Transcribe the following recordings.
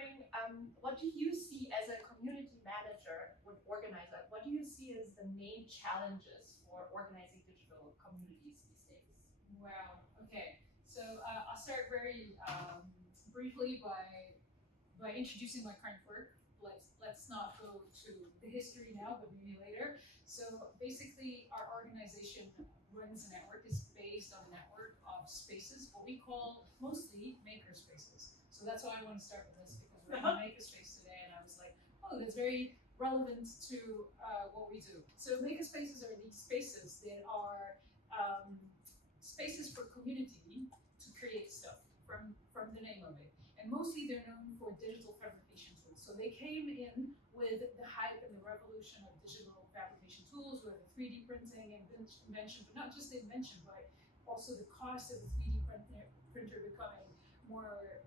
wondering, what do you see as a community manager or organizer? What do you see as the main challenges for organizing digital communities these days? Wow. Okay. So I'll start very briefly by introducing my current work. Let's not go to the history now, but maybe later. So basically, our organization runs a network, is based on a network of spaces, what we call mostly makerspaces. So that's why I want to start with this, because we're in a makerspace today, and I was like, oh, that's very relevant to what we do. So makerspaces are these spaces that are spaces for community to create stuff from the name of it. And mostly they're known for digital fabrication tools. So they came in with the hype and the revolution of digital fabrication tools, with 3D printing and invention, but not just the invention, but also the cost of the 3D printer becoming more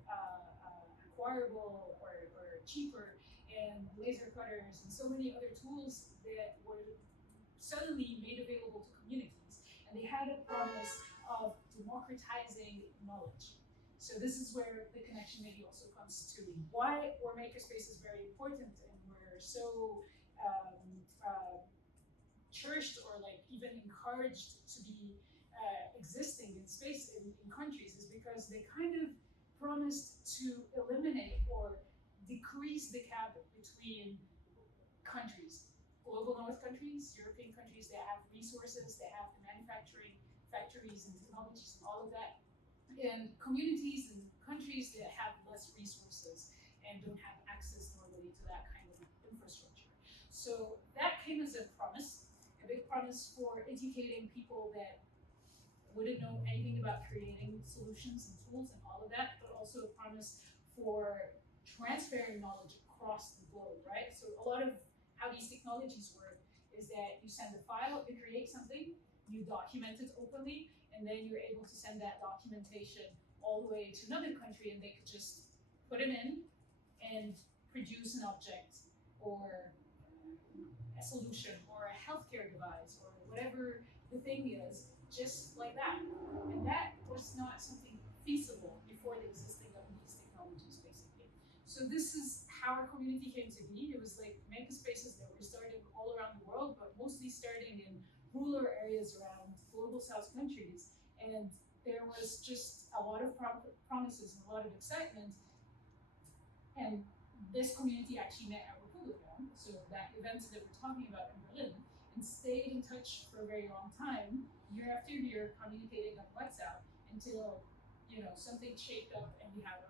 acquirable or cheaper, and laser cutters and so many other tools that were suddenly made available to communities. And they had a promise of democratizing knowledge. So this is where the connection maybe also comes to why were makerspaces very important and were so cherished or like even encouraged to be existing in space in countries, is because they kind of promised to eliminate or decrease the gap between countries. Global North countries, European countries that have resources, that have manufacturing factories and technologies and all of that, and communities and countries that have less resources and don't have access normally to that kind of infrastructure. So that came as a promise, a big promise for educating people that wouldn't know anything about creating solutions and tools and all of that, but also a promise for transferring knowledge across the globe, right? So a lot of how these technologies work is that you send a file, you create something, you document it openly, and then you're able to send that documentation all the way to another country, and they could just put it in and produce an object or a solution or a healthcare device or whatever the thing is, just like that. And that was not something feasible before the existing of these technologies, basically. So this is how our community came to be. It was like makerspaces that were starting all around the world, but mostly starting in rural areas around global south countries. And there was just a lot of promises and a lot of excitement. And this community actually met at Republican, so that event that we're talking about in Berlin, and stayed in touch for a very long time, year after year, communicating on WhatsApp until something shaped up and we had